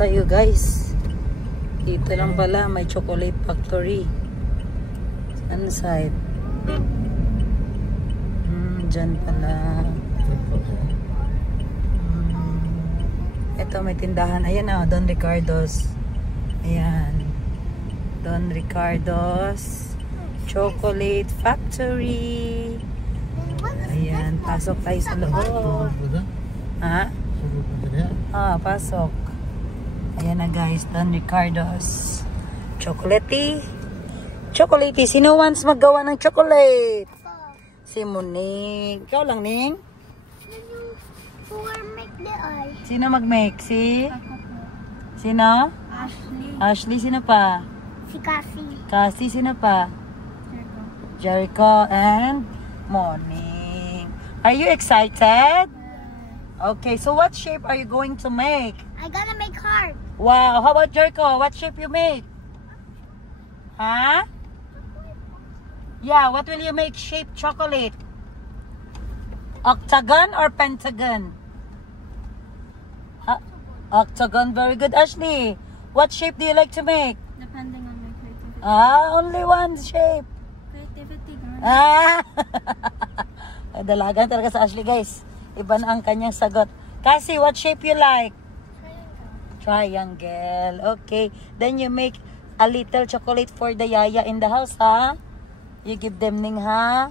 tayo guys. Dito lang pala may chocolate factory. Saan side? Dyan pala. Ito may tindahan. Ayan o, Don Ricardo's. Ayan. Don Ricardo's Chocolate Factory. Ayan, pasok tayo sa loob. Ha? Pasok. Ayan na guys, Don Ricardo's Chocolatey. Chocolatey. Sino wants maggawa ng chocolate? Si Monique. Ikaw lang, Ning? Sino mag-make? Sino? Ashley. Sino pa? Si Cassie. Cassie. Sino pa? Jericho and Monique. Are you excited? Okay, so what shape are you going to make? I'm gonna make heart. Wow, how about Jericho? What shape you make? Huh? Yeah, what will you make shape chocolate? Octagon or pentagon? Octagon, very good. Ashley, what shape do you like to make? Depending on my creativity. Only one shape. Creativity, girl. Dalagan talaga sa Ashley, guys. Iba na ang kanyang sagot. Cassie, what shape you like? Triangle. Okay. Then you make a little chocolate for the yaya in the house, ha? You give them, Ning, ha?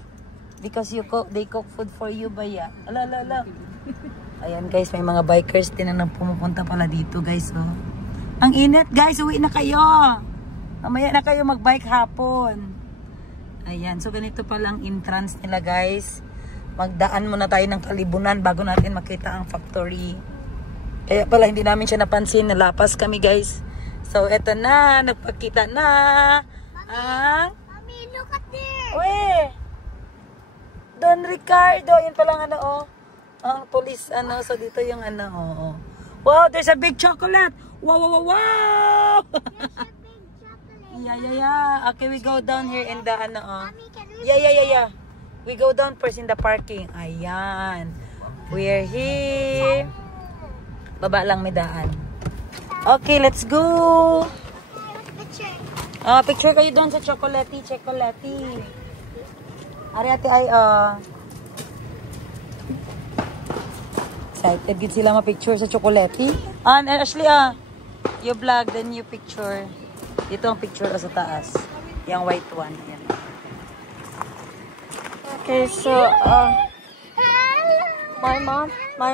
Because they cook food for you, baya. Ala. Ayan, guys. May mga bikers din na pumupunta pala dito, guys. Oh. Ang init, guys. Uwi na kayo. Mamaya na kayo mag-bike hapon. Ayan. So, ganito palang entrance nila, guys. Magdaan muna tayo ng Kalibunan bago natin makita ang factory. Kaya pala hindi namin siya napansin. Nalapas kami, guys. So, eto na. Nagpakita na. Mommy, look at there. Uy! Don Ricardo. Yan palang ano, oh. Ang police, ano. So, dito yung ano, oh. Wow, there's a big chocolate. Wow. There's a big chocolate. Yeah. Okay, we go down here in the, ano, oh. Mommy, can we Yeah. We go down first in the parking. Ayan. We're here. Baba lang may daan. Okay, let's go. Picture kayo doon sa chocolatey. Ari ate ay, excited gid sila ma-picture sa chocolatey. And Ashley, you vlog, then you picture. Dito ang picture sa taas. Yung white one. Ayan. Okay, so my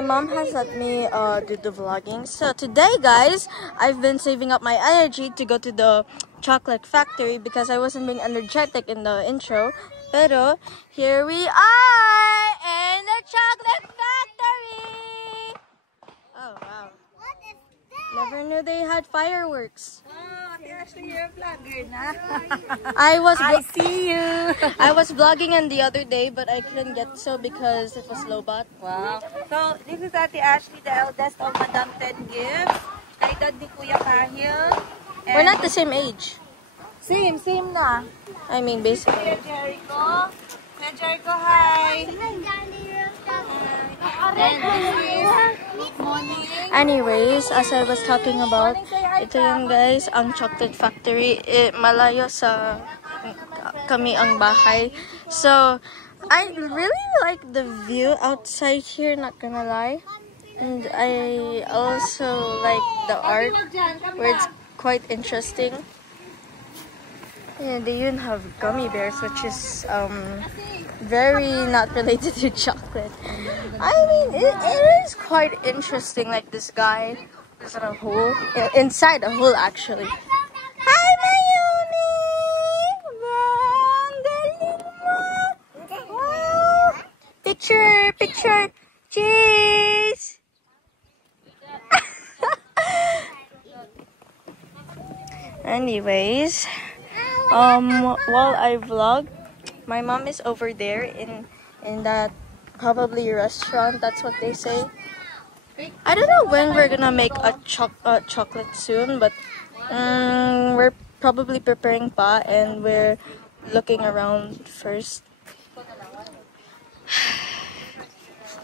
mom has let me do the vlogging. So today, guys, I've been saving up my energy to go to the chocolate factory because I wasn't being energetic in the intro. Pero here we are in the chocolate factory. Oh wow! What is that? Never knew they had fireworks. Ashley, you're a vlogger na. I see you. I was vlogging on the other day, but I couldn't get so because it was lowbat. Wow. So, this is Ate Ashley, the eldest of Madam Ten Gibbs. Kay dad ni Kuya Kahil. We're not the same age. Same na. I mean, basically. Kuya Jericho. Kuya Jericho, hi. And this is Monique. Anyways, as I was talking about, ito yung guys, ang chocolate factory. Malayo sa kami ang bahay. So, I really like the view outside here, not gonna lie. And I also like the art, where it's quite interesting. Yeah, they even have gummy bears, which is very not related to chocolate. I mean, it is quite interesting. Like this guy is in a hole, inside a hole actually. Hi, Mayoni! Wow! Picture! Cheese! Anyways, while I vlog, my mom is over there in that probably restaurant. That's what they say. I don't know when we're gonna make a chocolate soon, but we're probably preparing pa and we're looking around first.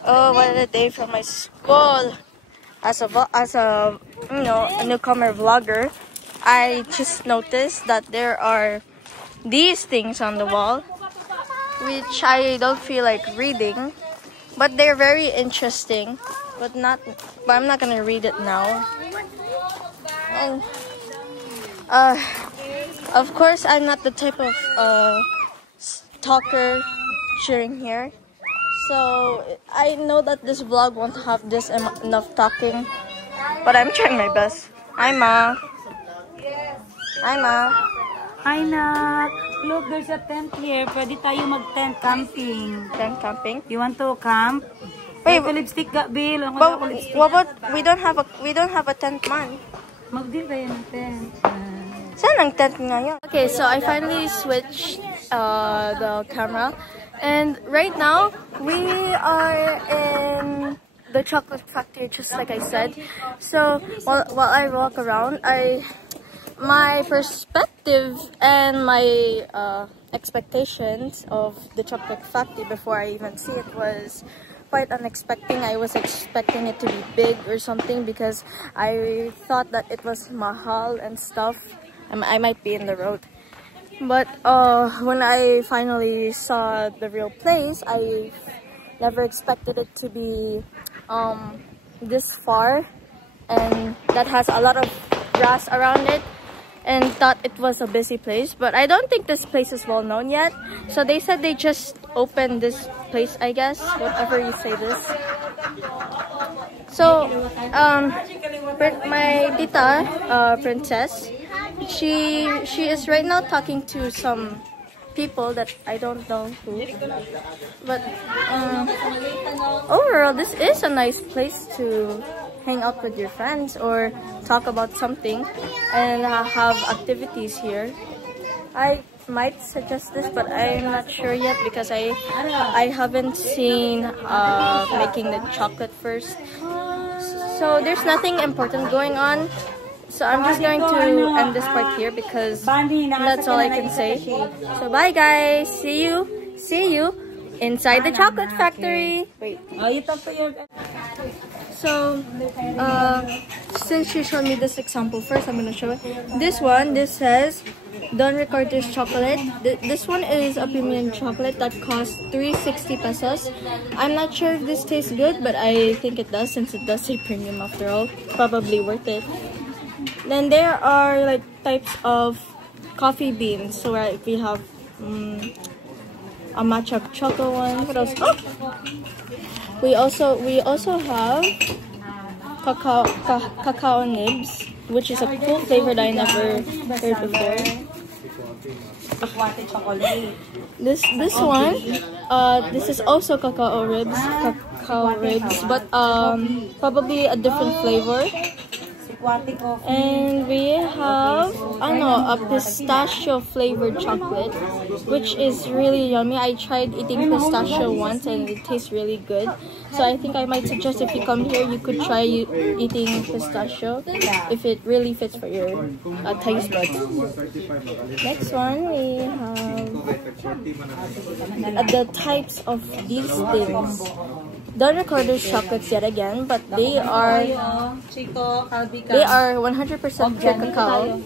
Oh, what a day from my school. as a you know, a newcomer vlogger, I just noticed that there are these things on the wall, which I don't feel like reading, but they're very interesting. But I'm not gonna read it now. And of course, I'm not the type of talker sharing here, so I know that this vlog won't have this enough talking, but I'm trying my best. Hi, Ma. Hi, Ma. Hi, Nak. Look, there's a tent here. Pwede tayo mag-tent camping. Tent camping. You want to camp? Wait, Ito lipstick ga, Bill. but what about we don't have a tent, man. Mag-deal tayo ng tent. Saan ang tent ngayon? Okay, so I finally switched the camera, and right now we are in the chocolate factory, just like I said. So while I walk around, my perspective and my expectations of the chocolate factory before I even see it was quite unexpected. I was expecting it to be big or something because I thought that it was mahal and stuff. I might be in the road. But when I finally saw the real place, I never expected it to be this far, and that has a lot of grass around it, and thought it was a busy place. But I don't think this place is well known yet, so they said they just opened this place, I guess, whatever you say this. So my tita, Princess, she is right now talking to some people that I don't know who, but overall this is a nice place to hang out with your friends or talk about something and have activities here. I might suggest this, but I'm not sure yet because I haven't seen making the chocolate first, so there's nothing important going on. So I'm just going to end this part here because that's all I can say. So bye guys, see you inside the chocolate factory. Wait. You talk to your... So since you showed me this example first, I'm gonna show it. This says Don Ricardo's chocolate. This one is a premium chocolate that costs 360 pesos. I'm not sure if this tastes good, but I think it does since it does say premium after all. It's probably worth it. Then there are like types of coffee beans. So we have a matcha chocolate one. What else? Oh! We also have cacao nibs, which is a cool flavor that I never heard before. This one, this is also cacao ribs, but probably a different flavor. And we have, I don't know, a pistachio flavored chocolate, which is really yummy. I tried eating pistachio once and it tastes really good. So I think I might suggest if you come here, you could try eating pistachio if it really fits for your taste buds. Next one, we have the types of these things. Don Ricardo's chocolates yet again, but they are 100% pure cacao.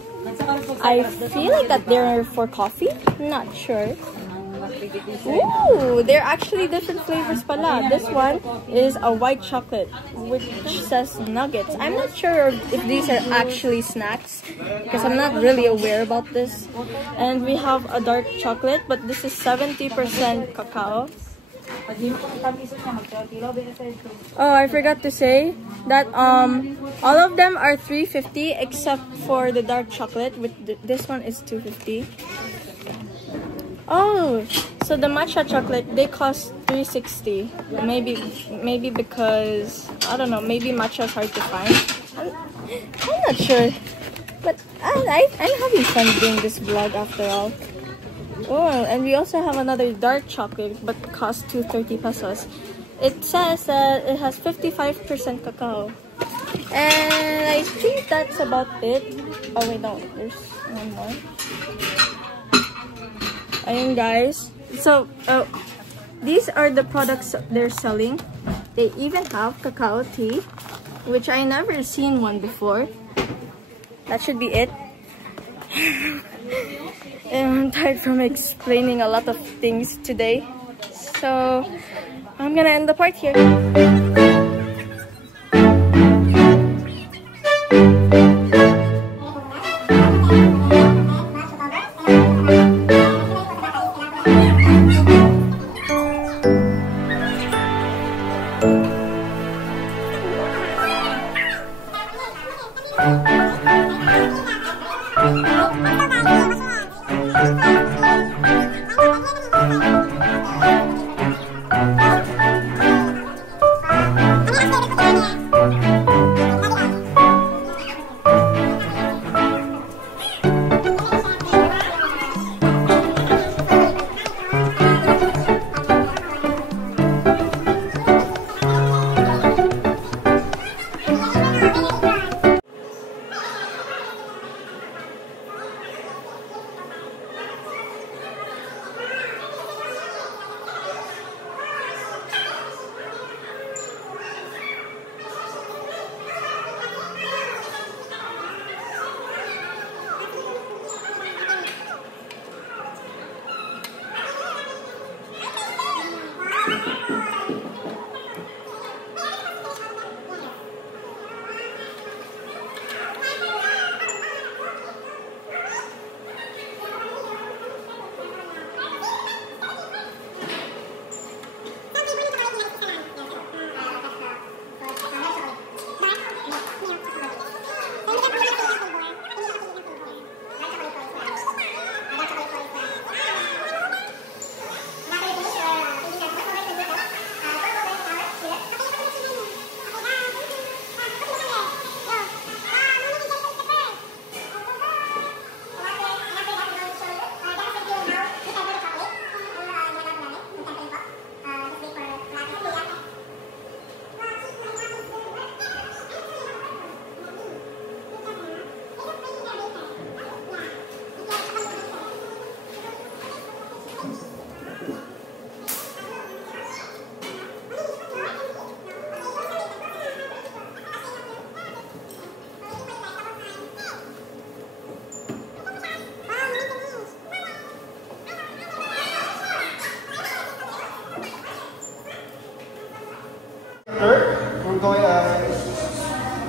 I feel like that they're for coffee. I'm not sure. Ooh, they're actually different flavors pala. This one is a white chocolate, which says nuggets. I'm not sure if these are actually snacks because I'm not really aware about this. And we have a dark chocolate, but this is 70% cacao. Oh, I forgot to say that all of them are 350 except for the dark chocolate, with this one is 250. Oh, so the matcha chocolate, they cost 360. Maybe because I don't know, maybe matcha is hard to find. I'm not sure, but I'm having fun doing this vlog after all. Oh, and we also have another dark chocolate, but costs 230 pesos. It says that it has 55% cacao. And I think that's about it. Oh wait, no, there's one more. Ayun guys. So, these are the products they're selling. They even have cacao tea. which I never seen one before. That should be it. I'm tired from explaining a lot of things today, so I'm gonna end the part here.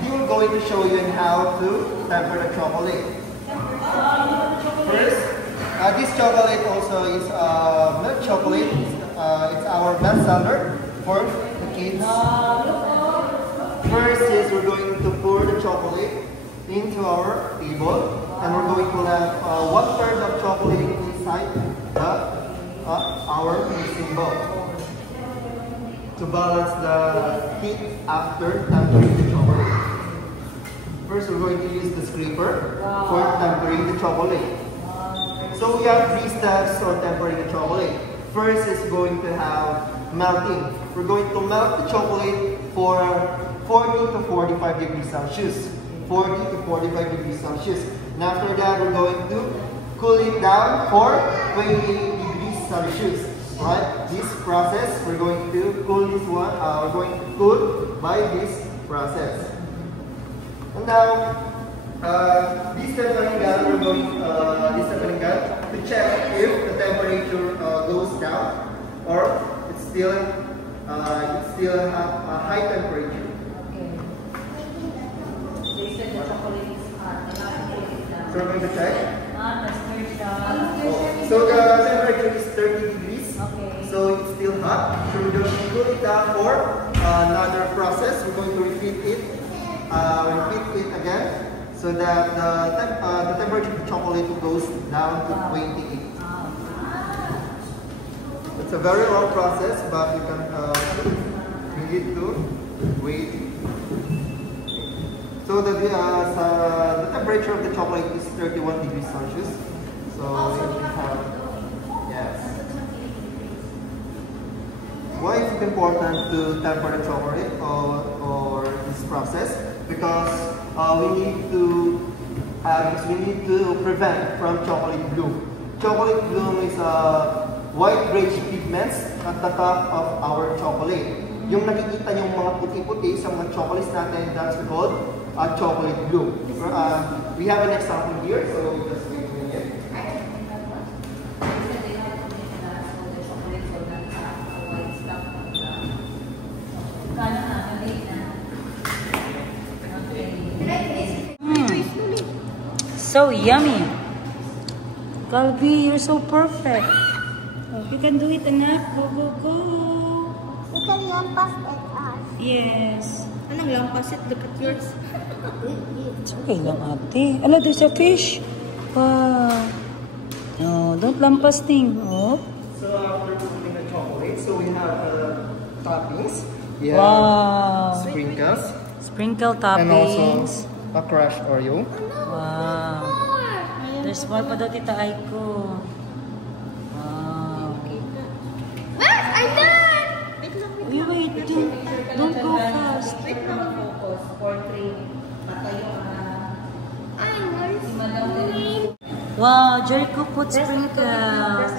We're going to show you how to temper the chocolate. First, this chocolate also is milk chocolate. It's our best seller for the kids. First is we're going to pour the chocolate into our table, and we're going to have 1/3 of chocolate inside our mixing bowl to balance the heat after tempering the chocolate. First, we're going to use the scraper for tempering the chocolate. So we have 3 steps on tempering the chocolate. First is going to have melting. We're going to melt the chocolate for 40 to 45 degrees Celsius. 40 to 45 degrees Celsius. And after that, we're going to cool it down for 28 degrees Celsius. Right? This process, we're going to cool this one. We're going to cool by this process. And now, this tempering gun, we're going to check if the temperature goes down or it's still have a high temperature. Okay. They said the chocolate is hot. So we're going to check. So the temperature is 30 degrees. Okay. So it's still hot. So we're going to cool it down for another process. We're going to repeat it again, so that the temperature of the chocolate goes down to 28. It's a very long process, but you need to wait. So the temperature of the chocolate is 31 degrees Celsius. So we have, yes. Why is it important to temper the chocolate or this process? Because we need to prevent from chocolate bloom. Chocolate bloom is white grayish pigments at the top of our chocolate. Yung nakikita yung mga puti-puti sa mga chocolates natin, that's called chocolate blue. We have an example here, so just wait a minute. So yummy. Calvi, you're so perfect. You can do it, anak. Go, go, go. You can lampas at us. Yes. Anong lampas it? Look at yours. It's okay lang, ate. Ala, there's a fish. Wow. No, don't lampas thing. Oh. So after putting the chocolate, so we have toppings. We have Wow. sprinkles. Sprinkle And also toppings. a crushed Oreo. Wow. There's more pa daw, Tita Aiko. Wow. I'm done! Wait, don't go fast. Wow, Jericho put sprinkles.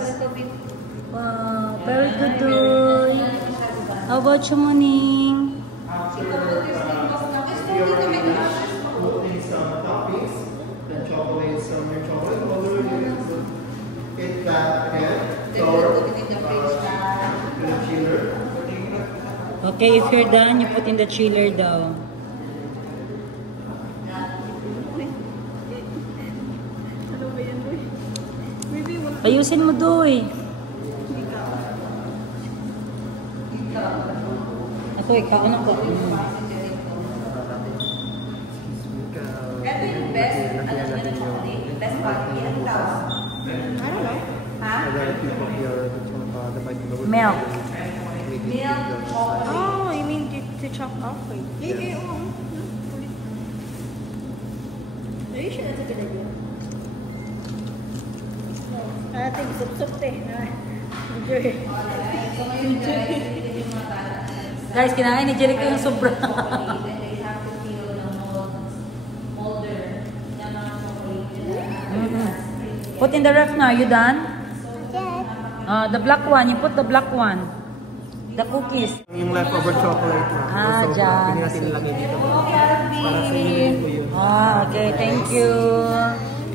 Wow, very good, Doy. How about you, Morning? Putting some toppings, the chocolate, some your chocolate holder, hit that again. So, the chiller. Okay, if you're done, you put in the chiller daw. Ayusin mo, Doy. Ako, ikaw na ko. Milk. Oh, you mean to chop off? Yeah. Are you sure that's a good idea? I think sup-sup enjoy. Guys, kinain ni Jericho yung sobra. Put in the ref now. You done? The black one. You put the black one. The cookies. Yung leftover chocolate na. Ah, So, dyan. pwede natin ilagay dito. Para sa inyo po yun. Okay. Thank you.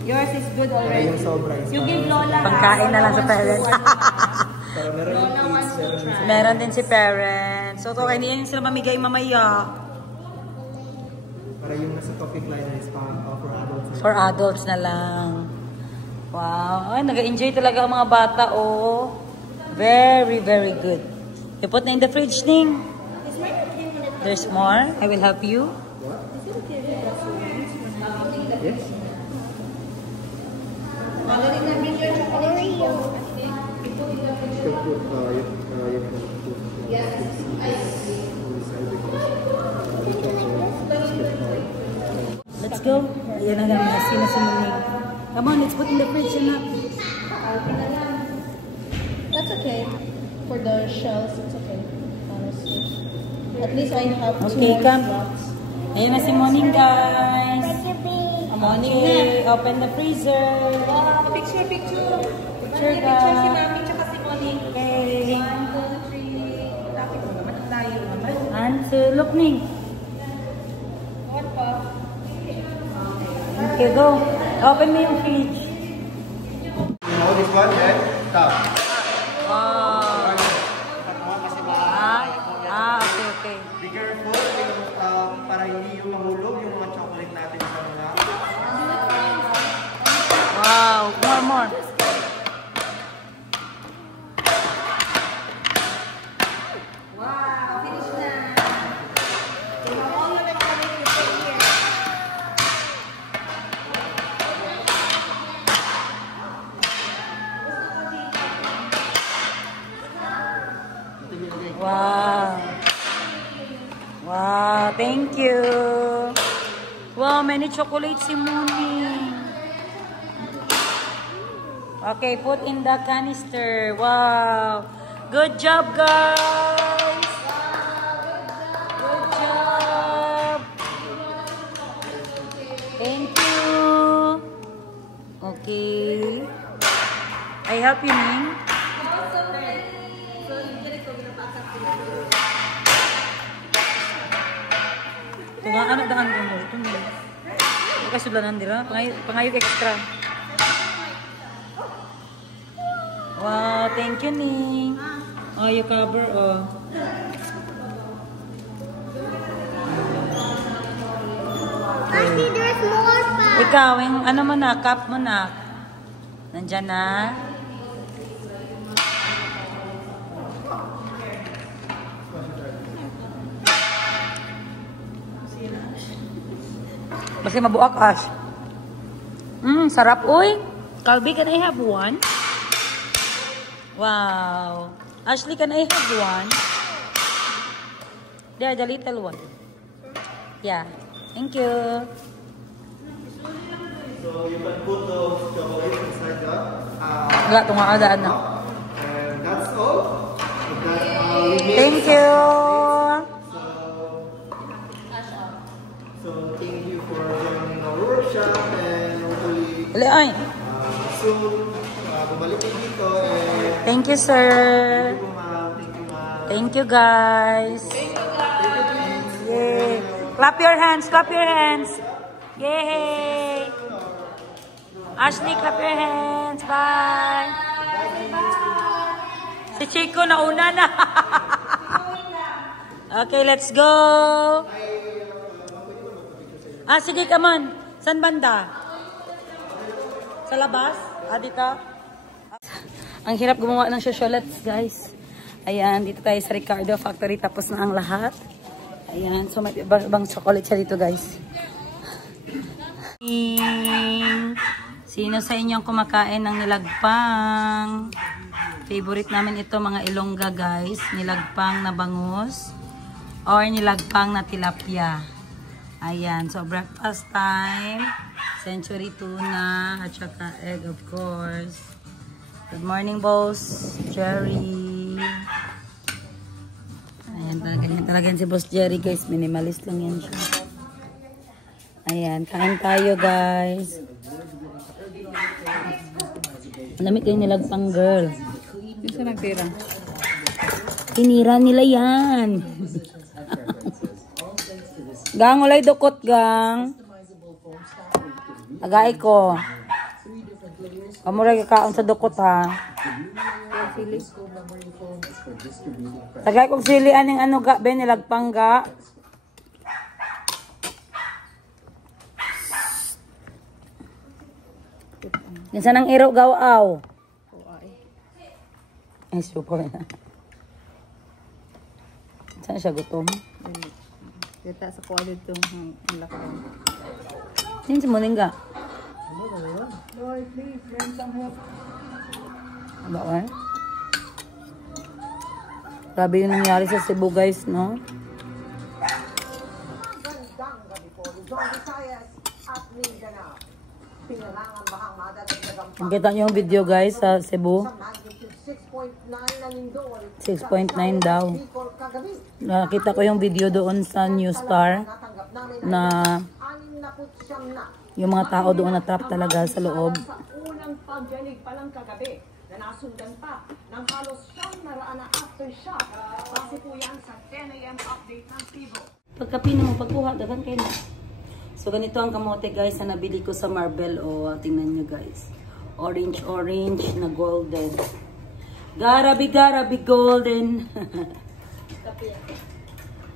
Yours is good Para already. yung sobra. You give Lola. Pangkain na lang sa parents. Para meron yung kids, meron yung Meron din si parents. So, okay, hindi sila mamigay mamaya. para yung nasa topic line is for adults. For adults na lang. Wow. Ay, nag-enjoy talaga ang mga bata, oh. Very, very good. You put na in the fridge, Ning. There's more. I will help you. Yes. Let's go. Ayan na naman. Sinasunod. Come on, let's put in the fridge, na. That's okay. For the shells, it's okay. Honestly. At least I have two Okay, more come. slots. Ayan na si Morning, guys. Morning Okay, open the freezer. Wow, picture. Picture, Picture si guys. Mami tsaka si Morning. Okay. 1, 2, 3. Lapit mo naman tayo naman. And look, Ning. What pa? Okay, go. Open mo yung fridge. You know this one, then stop. Wow. Okay. Be careful para hindi yung mahulog yung mga chocolate natin sa mga. Wow, more. Wow, finish na. So now all of the chocolate you put here. Wow, thank you. Wow, many chocolates si Mooney. Okay, put in the canister. Wow. Good job, guys. Good job. Thank you. Okay. I help you, Ning. sudlanan dira. Pangayog extra. Wow, thank you, Ning. Oh, you cover, oh. Auntie, there's more pa. Ikaw, yung ano mo na, cup mo na. Nandyan na. Basta mabuak, Ash. Sarap, uy. Calby, can I have one? Wow. Ashley, can I have one? There, the little one. Yeah. Thank you. So you can put those chocolates inside the Wala, tumakadaan na. and that's all. So that's how we make Thank you. So thank you for joining our workshop and hopefully Wala, ay. soon bumalik kayo dito and Thank you, sir. thank you ma'am. Thank you ma'am. Thank you, guys. Yay. Clap your hands. Clap your hands. Yay. Ashley, clap your hands. Bye. Si Chico nauna na. Okay, let's go. Sige, come on. San banda? Sa labas? Dito? Ang hirap gumawa ng socialettes, guys. Ayan, dito tayo sa Ricardo Factory. Tapos na ang lahat. Ayan, so may ibang chocolate siya dito, guys. Sino sa inyong kumakain ng nilagpang? Favorite namin ito, mga Ilongga, guys. Nilagpang na bangus or nilagpang na tilapia. Ayan, so breakfast time. Century tuna at saka egg, of course. Good morning, boss Jerry. Ayan, ganyan talaga yan si Boss Jerry, guys. Minimalist lang yan siya. Ayan, kain tayo, guys. Lamig kayo nilagpang, girl. Isa nagtira. Tinira nila yan. Gang, ulay dukot, gang. Agay ko. Kamuray kakaon sa dukot, ha. Tagay kong silian yung ano ga, ben, nilagpang ga. Minsan ang iro gaw-aw. Ay, super na. Saan siya gutom? Kita sa kuwalit itong lakang. Sino si Moninga? Lord, please, learn some help. Ba, eh? Grabe yung nangyari sa Cebu, guys, no? Nakita niyo yung video, guys, sa Cebu? 6.9 daw. Nakita ko yung video doon sa New Star na yung mga tao doon na-trap talaga sa loob. Unang pagdinig pa lang kagabi na nasundan pa ng halos 900 na aftershock. Base po yan sa 10 AM update ng Cebu. Pagkapi mo, pagkuha, dagan kayo na. So, ganito ang kamote, guys, na nabili ko sa Marvel. O, tingnan nyo, guys. Orange na golden. Gotta be golden.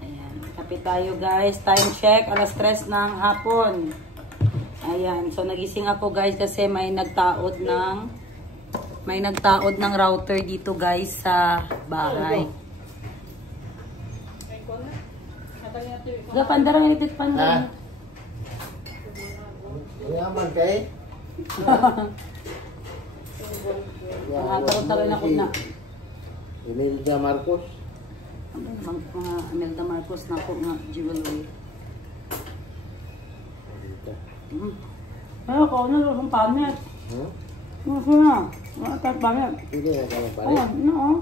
Ayan, kape tayo, guys. Time check, alas 3 ng hapon. Ayan, so nagising ako, guys, kasi may nagtaod ng router dito, guys, sa bahay. Pandara ng itit pandara. Yaman kay? Taro-taro na ko na. Imelda Marcos. Mga Imelda Marcos na ako nga jewelry. Ay, ako na lang pamit. Ano na? Ano pamit? Hindi na kami pare. Oh, no.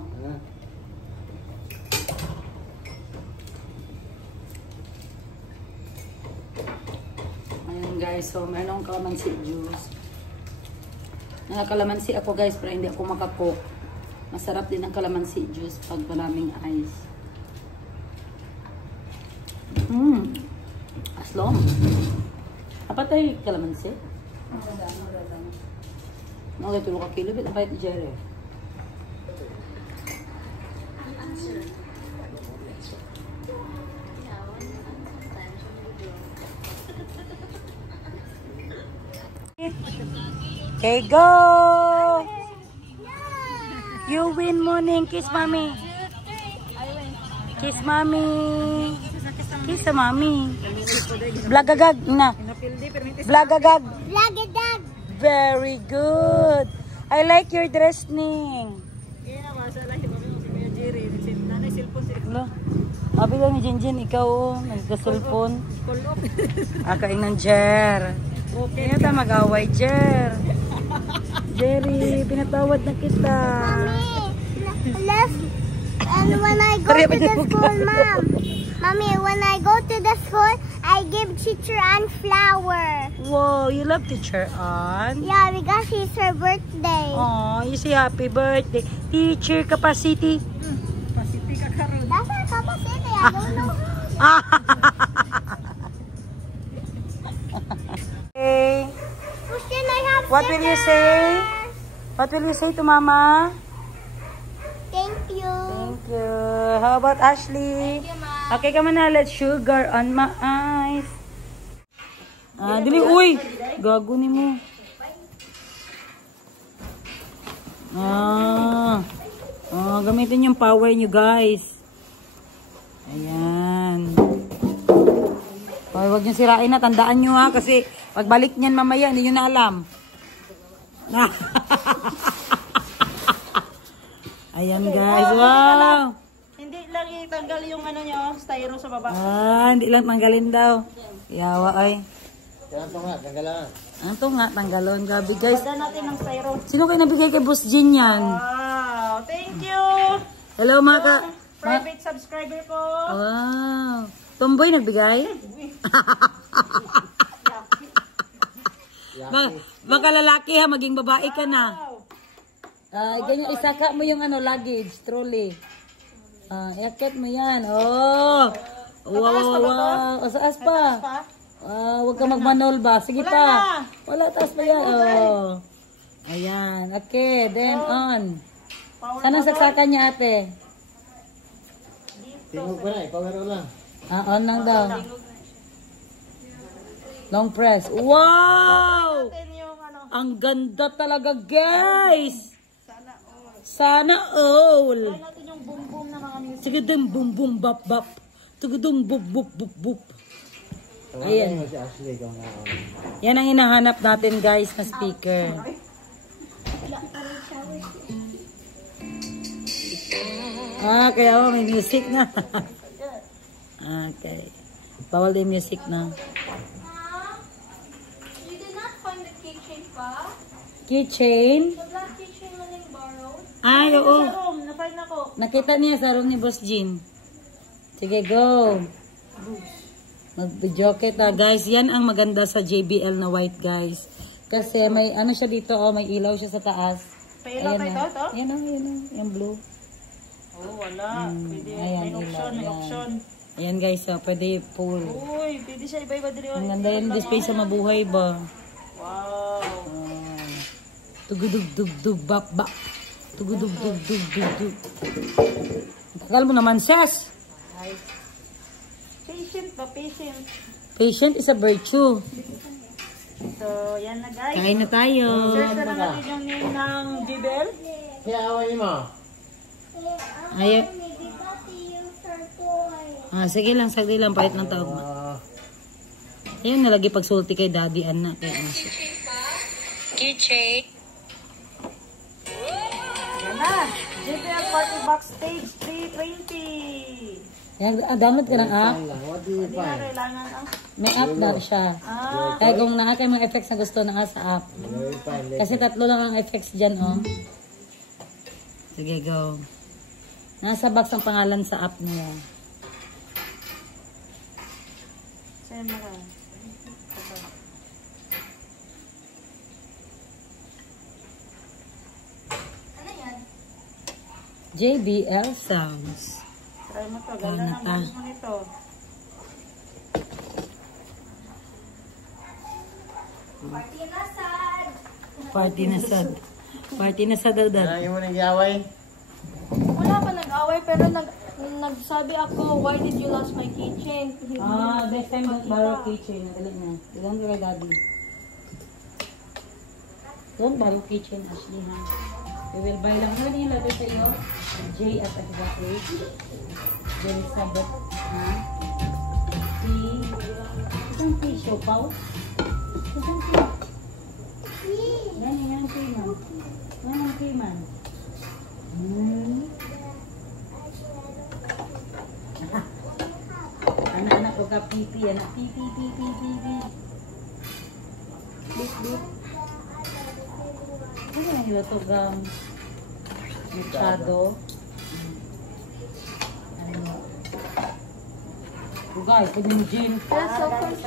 Ayan, guys, so meron akong kalamansi juice. Nakakalamansi ako, guys, pero hindi ako makakook. Masarap din ang kalamansi juice pag maraming ice. Aslong. Apa tayo kalamansi? Okay, tulong ka kilo. Bit, bayad ni Jerry. Okay, go! You win morning. Kiss mommy. Kiss mommy. Kiss sa mommy. Blagagag na. Blagagag. Blagadag. Very good. I like your dress, Ning. Hello. Abi lang ni Jinjin, ikaw oh, nagka-cellphone. Akain ng Jer. Okay. Kaya ta mag-away, Jer. Jerry, pinatawad na kita. And when I go to the school, Mommy, when I go to the school, I give Teacher Ann flower. Wow, you love Teacher Ann? Yeah, because it's her birthday. Oh, you say happy birthday. Teacher capacity. That's her capacity, I don't know. Okay. Christian, I have What will you say? What will you say to Mama? Thank you. Thank you. How about Ashley? Thank you, Ma. Okay, come on na. Let's sugar on my eyes. Ah, dili. Uy! Gago ni mo. Gamitin yung power nyo, guys. Ayan. Okay, huwag nyo sirain na. Tandaan nyo ha. Kasi pagbalik nyan mamaya, hindi nyo na alam. Ayan, guys. Wow! Hindi lang itanggal yung ano nyo, styro sa baba. Hindi lang tanggalin daw. Yawa ay. Ito nga, tanggalan. Ito nga, tanggalon. Gabi, guys. Pagda natin ng styro. Sino kayo nabigay kay Boss Jean yan? Wow, thank you! Hello, mga Private subscriber ko. Wow. Tomboy nagbigay? Baka lalaki ha, maging babae ka na. Ganyan, isaka mo yung ano, luggage, trolley. Iakit mo yan. Oh. Wow. O, saas pa. Huwag ka magmanol ba? Sige pa. Wala, taas pa yan. Oh. Ayan. Okay, then on. Saan ang saksakan niya, ate? Tingog pa na, power lang. On lang daw. Long press. Wow! Ang ganda talaga, guys! Sana all. Sige din, boom boom bap bap. Sige din, bup bup bup bup. Ayan. Yan ang hinahanap natin, guys, na speaker. Kaya may music na. Okay. Bawal din music na. You did not find the keychain pa? Keychain? The black keychain na yung borrowed? Ay, oo. Na-find ako. Nakita niya sa room ni Boss Jean. Sige, go. Mag-video kita, guys. Yan ang maganda sa JBL na white, guys. Kasi may ano siya dito, oh, may ilaw siya sa taas. May ilaw pa ito? Yan o, yung blue. Oh, wala. Pwede, Ayan, may option, may ilaw, option. Ayan, guys, oh, pwede pull. Uy, pwede siya iba-iba din. Ang ganda yung display sa mabuhay ba? Wow. Tugudug-dug-dug, bap-bap. Tugudug-dug-dug-dug-dug. Tagal mo naman, Sas. Patient ba? Patient. Patient is a virtue. So, yan na guys. Kain na tayo. Search na natin yung name ng JBL. Kaya awan niyo mo. Ayaw. Sige lang, sagdi lang. Pahit ng tawag mo. Ayun, nalagi pagsulti kay Daddy Anna. Keychain. Yan na. JBL Party Box Stage 320. Yan, download ka ng app. What do you Hindi na find? kailangan May app na siya. Kaya kung naa kayo mga effects na gusto na sa app. Kasi 3 lang ang effects dyan, oh. Sige, go. Nasa box ang pangalan sa app niya. Send mo ka. JBL Sounds. Try mo to. Ganda ng box mo nito. Party na sad. Party na sad daw dad. Ayaw mo nang gaway? Wala pa nag-away pero nagsabi ako, why did you lost my keychain? Best time don't borrow keychain. Dali na. Ilan ka kay daddy? Don't borrow keychain, Ashley, ha? We will buy lang. Ano yung letter sa iyo? J at exactly. J sabot, ha? P. Isang P, siopaw? Isang P. Yan, yan ang P, man. Yan ang P, man. Anak-anak ko ka pipi, anak pipi, pipi, pipi. Bip, bip. Ano yung hilotog machado? Ano? Ugay, pwede mo gin. That's so first.